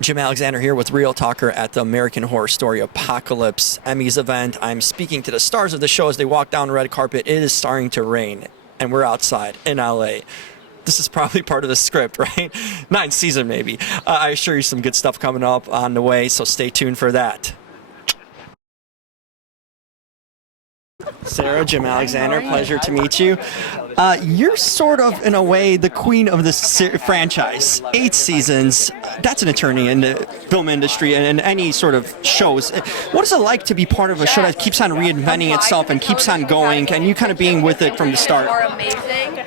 Jim Alexander here with Real Talker at the American Horror Story Apocalypse Emmys event. I'm speaking to the stars of the show as they walk down the red carpet. It is starting to rain, and we're outside in LA. This is probably part of the script, right? Ninth season, maybe. I assure you some good stuff coming up on the way, so stay tuned for that. Sarah, Jim Alexander, pleasure to meet you. You're sort of, in a way, the queen of this franchise. 8 seasons, that's an attorney in the film industry and in any sort of shows. What is it like to be part of a show that keeps on reinventing itself and keeps on going, and you kind of being with it from the start?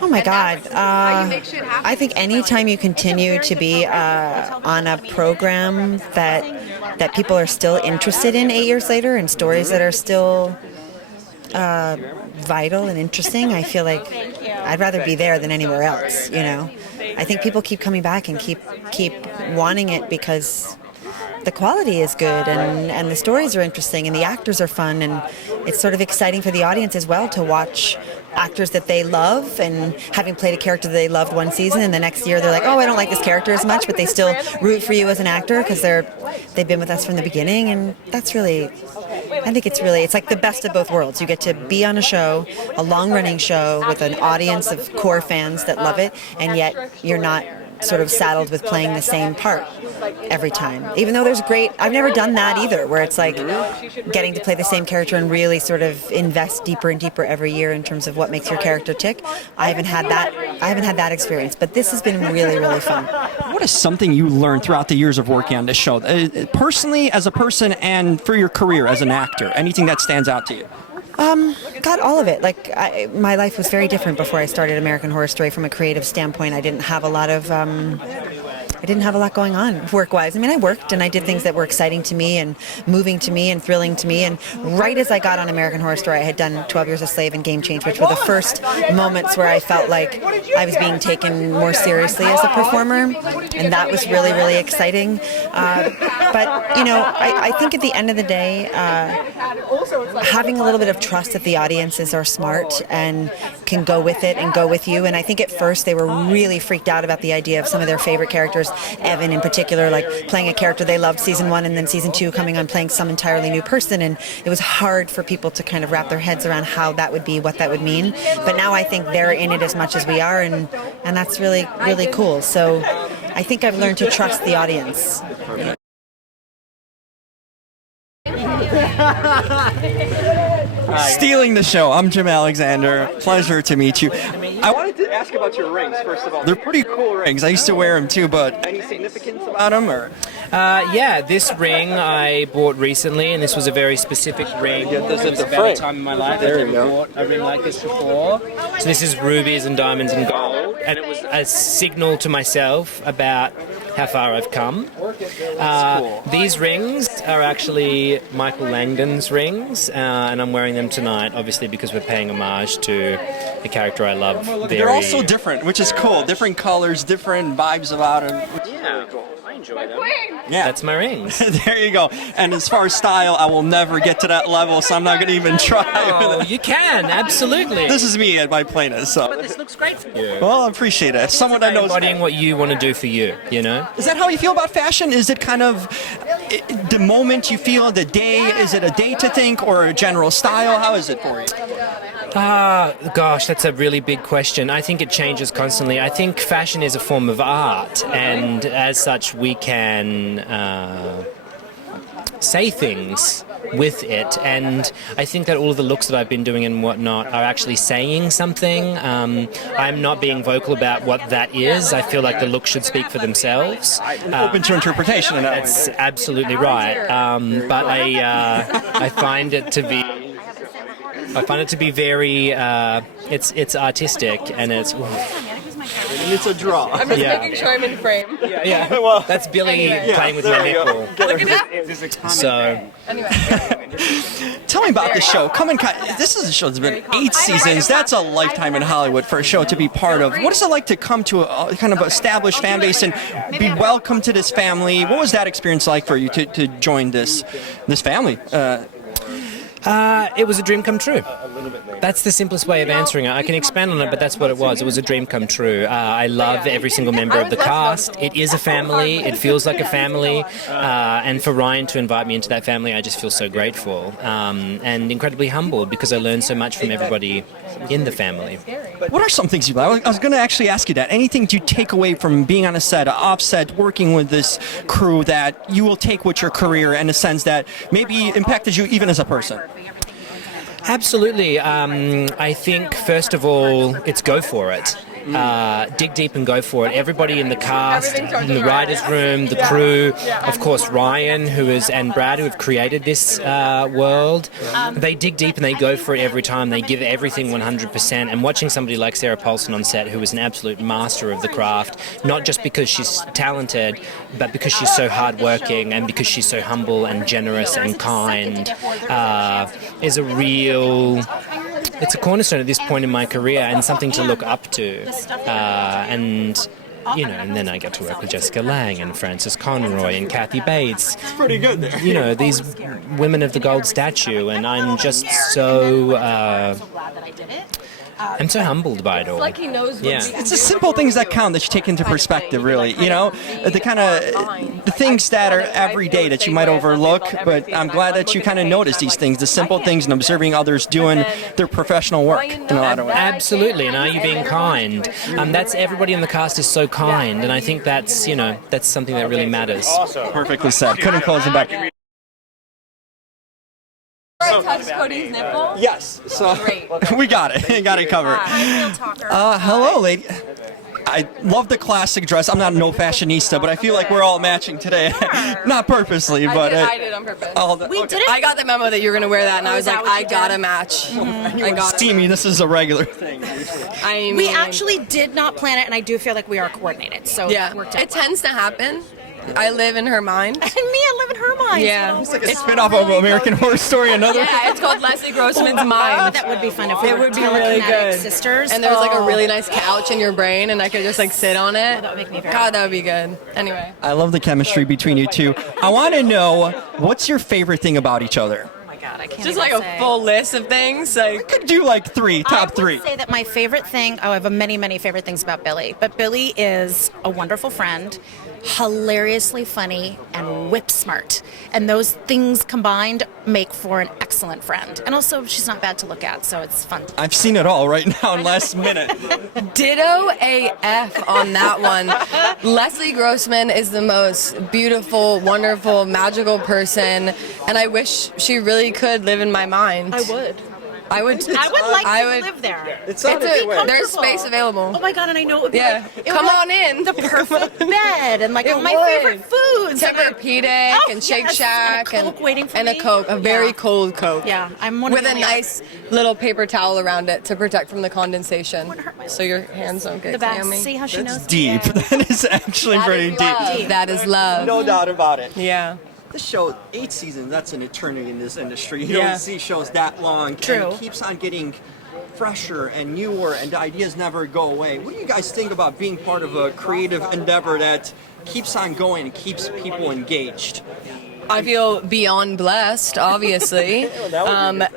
Oh my God. I think anytime you continue to be on a program that people are still interested in 8 years later, and stories that are still vital and interesting, I feel like I'd rather be there than anywhere else, you know. I think people keep coming back and keep wanting it because the quality is good and the stories are interesting and the actors are fun, and it's sort of exciting for the audience as well to watch actors that they love, and having played a character that they loved one season and the next year they're like, oh, I don't like this character as much, but they still root for you as an actor because they've been with us from the beginning. And that's really, I think it's like the best of both worlds. You get to be on a show, a long-running show with an audience of core fans that love it, and yet you're not sort of saddled with playing the same part every time. Even though I've never done that either, where it's like getting to play the same character and really sort of invest deeper and deeper every year in terms of what makes your character tick. I haven't had that experience, but this has been really, really fun. What is something you learned throughout the years of working on this show, personally as a person and for your career as an actor? Anything that stands out to you? God, all of it. Like, my life was very different before I started American Horror Story from a creative standpoint. I didn't have a lot going on work-wise. I mean, I worked and I did things that were exciting to me and moving to me and thrilling to me. And right as I got on American Horror Story, I had done 12 Years a Slave and Game Change, which were the first moments where I felt like I was being taken more seriously as a performer. And that was really, really exciting. But, you know, I think at the end of the day, having a little bit of trust that the audiences are smart and can go with it and go with you. And I think at first they were really freaked out about the idea of some of their favorite characters, Evan in particular, like playing a character they loved season 1 and then season 2 coming on playing some entirely new person. And it was hard for people to kind of wrap their heads around how that would be, what that would mean. But now I think they're in it as much as we are, and that's really, really cool. So I think I've learned to trust the audience. Stealing the show. I'm Jim Alexander. Pleasure to meet you. I wanted to ask about your rings, first of all. They're pretty cool rings. I used to wear them too, but any significance about them? Or? Yeah, this ring I bought recently, and this was a very specific ring. Get this at the frame. frame. Time in my life. There I've you never go. bought a ring like this before. So this is rubies and diamonds and gold, and it was a signal to myself about how far I've come. Cool. These rings are actually Michael Langdon's rings, and I'm wearing them tonight, obviously because we're paying homage to the character I love. They're all so different, which is cool. Different colors, different vibes about them. Yeah, I enjoy them. Yeah. That's my rings. There you go. And as far as style, I will never get to that level, so I'm not going to even try. Oh, you can, absolutely. This is me at my plainest. So. But this looks great for you. Well, I appreciate it. Someone that knows. Embodying what you want to do for you, you know? Is that how you feel about fashion? Is it kind of the moment you feel, the day? Is it a day to think or a general style? How is it for you? Gosh, that's a really big question. I think it changes constantly. I think fashion is a form of art, and as such, we can say things with it, and I think that all of the looks that I've been doing and whatnot are actually saying something. I'm not being vocal about what that is. I feel like the looks should speak for themselves. Open to interpretation. That's absolutely right. But I find it to be. I find it to be very, it's artistic, and it's... It's a draw. I'm just making sure I'm in frame. Yeah. Well, that's Billy playing with my nipple. Look at it. So... Anyway. Tell me about the show. This is a show that's been 8 seasons. That's a lifetime in Hollywood for a show to be part of. What is it like to come to a kind of established fan base and be welcome to this family? What was that experience like for you to join this family? It was a dream come true. That's the simplest way of answering it. I can expand on it, but that's what it was. It was a dream come true. I love every single member of the cast. It is a family. It feels like a family. And for Ryan to invite me into that family, I just feel so grateful and incredibly humbled because I learned so much from everybody in the family. What are some things you like? I was going to actually ask you that. Anything do you take away from being on a set, offset, working with this crew that you will take with your career in a sense that maybe impacted you even as a person? Absolutely. I think, first of all, it's go for it. Dig deep and go for it. Everybody in the cast, in the writers' room, the crew, of course Ryan, and Brad, who have created this world, they dig deep and they go for it every time. They give everything 100%. And watching somebody like Sarah Paulson on set, who is an absolute master of the craft, not just because she's talented, but because she's so hardworking and because she's so humble and generous and kind, is a real... It's a cornerstone at this point in my career and something to look up to. And then I get to work with Jessica Lange and Frances Conroy and Kathy Bates. It's pretty good there. These women of the gold statue, and I'm just so... I'm so humbled by it all. Like he knows what It's the simple things that count that you take into perspective, really. The things that are every day that you might overlook, but I'm glad that you kind of notice these things, the simple things, and observing others doing their professional work in a lot of ways. Absolutely, and are you being kind? That's everybody in the cast is so kind, and I think that's something that really matters. Perfectly said. Couldn't close it back. touch Cody's nipple? Yes. So we got it. Got it covered. Hello, lady. I love the classic dress. I'm not no fashionista, but I feel like we're all matching today. Not purposely, but I did on purpose. We did it. I got the memo that you were going to wear that, and I was like, I gotta match. I got steamy. This is a regular thing. We actually did not plan it, and I do feel like we are coordinated. So yeah, it worked out. it tends to happen. I live in her mind. And me, I live in her mind. Yeah. So It's a spin-off of American Horror Story, another. Yeah, it's called Leslie Grossman's Mind. That would be fun if we It were would be really telekinetic good. sisters. And there was like a really nice couch in your brain, and I could just like sit on it. that would make me very God, that would be good. Anyway. I love the chemistry between you two. I want to know, what's your favorite thing about each other? Oh my God, I can't Just even like a say. full list of things. Like Could do like top three. I would say that my favorite thing, I have many, many favorite things about Billy, but Billy is a wonderful friend, hilariously funny, and whip smart. And those things combined make for an excellent friend. And also, she's not bad to look at, so it's fun. I've seen it all right now in last minute. ditto AF on that one. Leslie Grossman is the most beautiful, wonderful, magical person, and I wish she really could live in my mind. I would. I would like I to would- live there. There's space available. Oh my God, and I know it would be Yeah. like, Come on in. the perfect bed and like It all my would. favorite foods. And Tempur-Pedic Oh, and Shake yes, Shack and a Coke waiting for and me. a Coke, a very Yeah. cold Coke. Yeah, I'm one of with the a only- nice little paper towel around it to protect from the condensation, hurt myself. so your hands don't get the best. clammy. See how she knows? Deep. That is actually That pretty is deep. love. That is love. No doubt about it. Yeah. This show, 8 seasons, that's an eternity in this industry. You Yeah. don't see shows that long. True. And it keeps on getting fresher and newer, and the ideas never go away. What do you guys think about being part of a creative endeavor that keeps on going and keeps people engaged? I feel beyond blessed, obviously.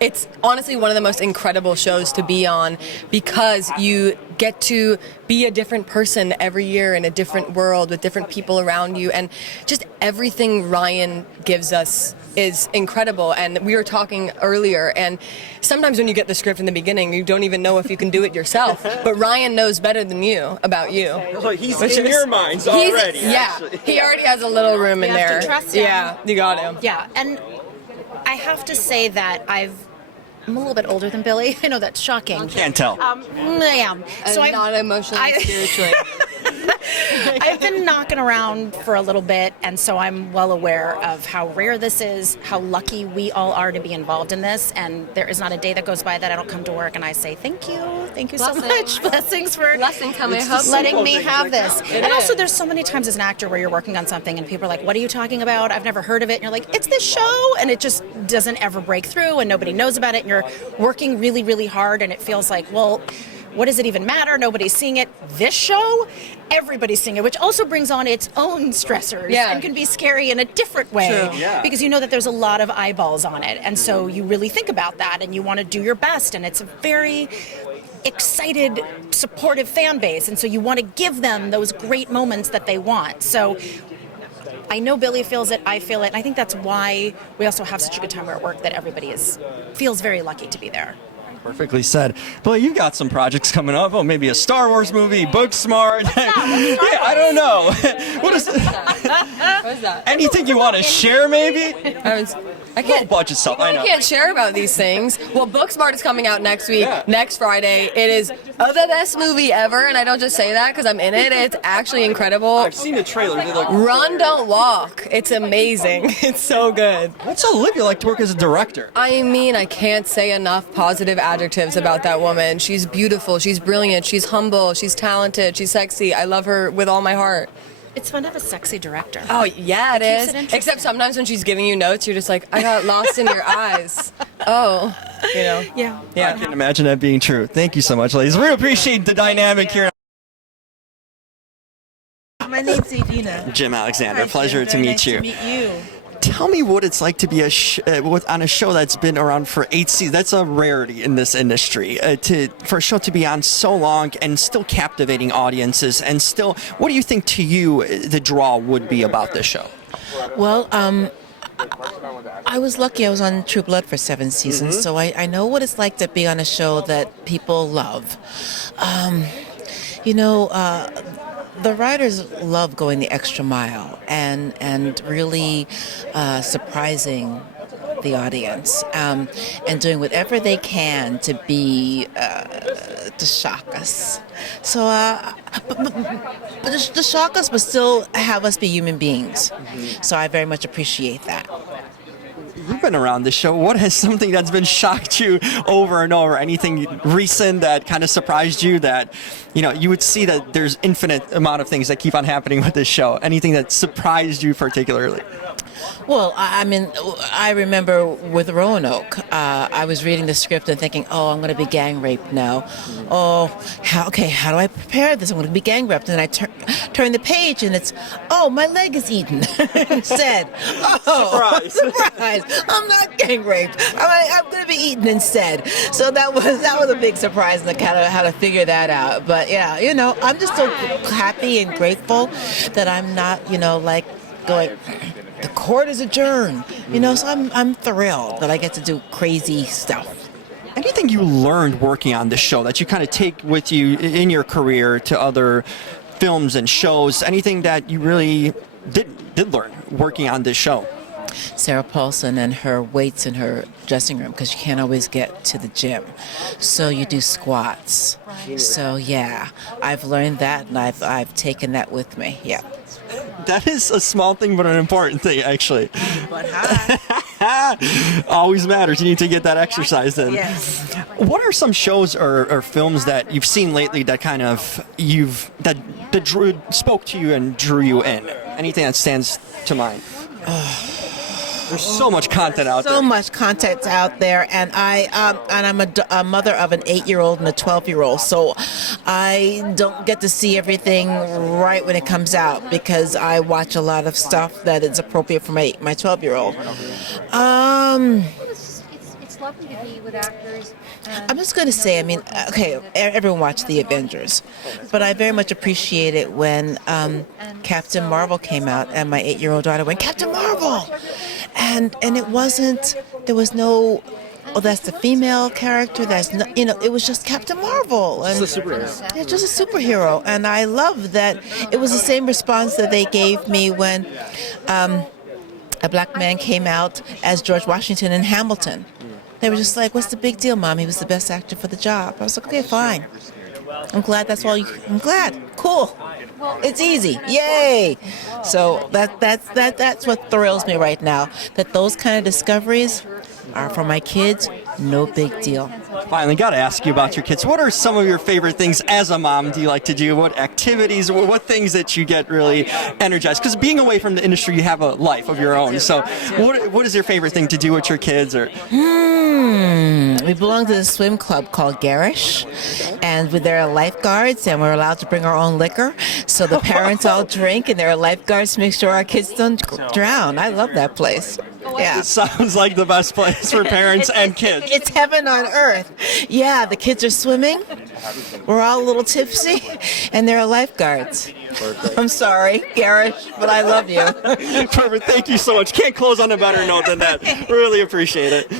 It's honestly one of the most incredible shows to be on because you get to be a different person every year in a different world with different people around you, and just everything Ryan gives us is incredible. And we were talking earlier, and sometimes when you get the script in the beginning, you don't even know if you can do it yourself. But Ryan knows better than you about you. So he's Which in is- your minds He's- already. Yeah, actually. he already has a little room in You have there. to trust him. Yeah, you got him. Yeah, and I have to say that I'm a little bit older than Billy. I know that's shocking. Can't tell. I am. So I'm not emotionally, spiritually. I've been knocking around for a little bit, and so I'm well aware of how rare this is, how lucky we all are to be involved in this, and there is not a day that goes by that I don't come to work and I say thank you so much, blessings for Blessings, how may I help? letting me have that this. count. And also, there's so many times as an actor where you're working on something and people are like, what are you talking about? I've never heard of it. And you're like, it's this show, and it just doesn't ever break through, and nobody knows about it, and you're working really, really hard, and it feels like, well, what does it even matter? Nobody's seeing it. This show, everybody's seeing it, which also brings on its own stressors and can be scary in a different way because you know that there's a lot of eyeballs on it. And so you really think about that and you want to do your best. And it's a very excited, supportive fan base. And so you want to give them those great moments that they want. So I know Billy feels it, I feel it, and I think that's why we also have such a good time at work, that everybody feels very lucky to be there. Perfectly said. Billy, you've got some projects coming up. Oh, maybe a Star Wars movie, Booksmart. I don't know. What is that? Anything you want to share, maybe? I can't budget stuff. I know. I can't share about these things. Well, Booksmart is coming out next week, next Friday. It is the best movie ever, and I don't just say that because I'm in it. It's actually incredible. I've seen the trailer. They look Run, don't walk. It's amazing. It's so good. What's Olivia like to work as a director? I mean, I can't say enough positive adjectives about that woman. She's beautiful. She's brilliant. She's humble. She's talented. She's sexy. I love her with all my heart. It's fun to have a sexy director. Oh, yeah, it is. Interesting. Except sometimes when she's giving you notes, you're just like, I got lost in your eyes. Oh, you know. Yeah. I can imagine that being true. Thank you so much, ladies. We appreciate the dynamic here. My name's Edina. Jim Alexander, Hi, pleasure Jim. to Very meet nice you. To meet you. Tell me what it's like to be on a show that's been around for 8 seasons. That's a rarity in this industry. For a show to be on so long and still captivating audiences, and still, what do you think to you the draw would be about this show? Well, I was lucky. I was on True Blood for 7 seasons, so I know what it's like to be on a show that people love. The writers love going the extra mile and really surprising the audience and doing whatever they can to to shock us. So, but to shock us, but still have us be human beings. So I very much appreciate that. You've been around the show. What has something that's been shocked you over and over? Anything recent that kind of surprised you that, you would see that there's infinite amount of things that keep on happening with this show? Anything that surprised you particularly? Well, I remember with Roanoke, I was reading the script and thinking, oh, I'm going to be gang raped now. Oh, how do I prepare this? I'm going to be gang raped. And I turn the page and it's, oh, my leg is eaten. Instead, oh, surprise! I'm not gang raped. I'm going to be eaten instead. So that was a big surprise, and kind of how to figure that out. But yeah, I'm just so happy and grateful that I'm not, going, the court is adjourned, so I'm thrilled that I get to do crazy stuff. Anything you learned working on this show that you kind of take with you in your career to other films and shows? Anything that you really did learn working on this show? Sarah Paulson and her weights in her dressing room, because you can't always get to the gym. So you do squats. So yeah, I've learned that, and I've taken that with me. Yeah. That is a small thing, but an important thing, actually. But hi. Always matters. You need to get that exercise in. Yes. What are some shows or films that you've seen lately that kind of spoke to you and drew you in? Anything that stands to mind? There's so much content out there. So much content out there, and I'm a mother of an 8-year-old and a 12-year-old, so I don't get to see everything right when it comes out because I watch a lot of stuff that is appropriate for my 12-year-old. It's lovely to be with actors. I'm just going to say, okay, everyone watched The Avengers, but I very much appreciate it when Captain Marvel came out, and my 8-year-old daughter went, Captain Marvel! And it wasn't, there was no, oh, that's the female character, that's not, it was just Captain Marvel. And Just a superhero. Yeah, just a superhero. And I love that it was the same response that they gave me when a black man came out as George Washington in Hamilton. They were just like, what's the big deal, Mom? He was the best actor for the job. I was like, okay, fine. I'm glad that's all I'm glad. Cool. It's easy. Yay. So that's what thrills me right now. That those kind of discoveries are for my kids, no big deal. Finally, got to ask you about your kids. What are some of your favorite things as a mom do you like to do? What activities, what things that you get really energized? Because being away from the industry, you have a life of your own. So what is your favorite thing to do with your kids? Or We belong to the swim club called Garish, and there are lifeguards, and we're allowed to bring our own liquor. So the parents all drink, and there are lifeguards to make sure our kids don't drown. I love that place. Yeah. It sounds like the best place for parents and kids. It's heaven on earth. Yeah, the kids are swimming. We're all a little tipsy, and there are lifeguards. I'm sorry, Garish, but I love you. Perfect. Thank you so much. Can't close on a better note than that. Really appreciate it.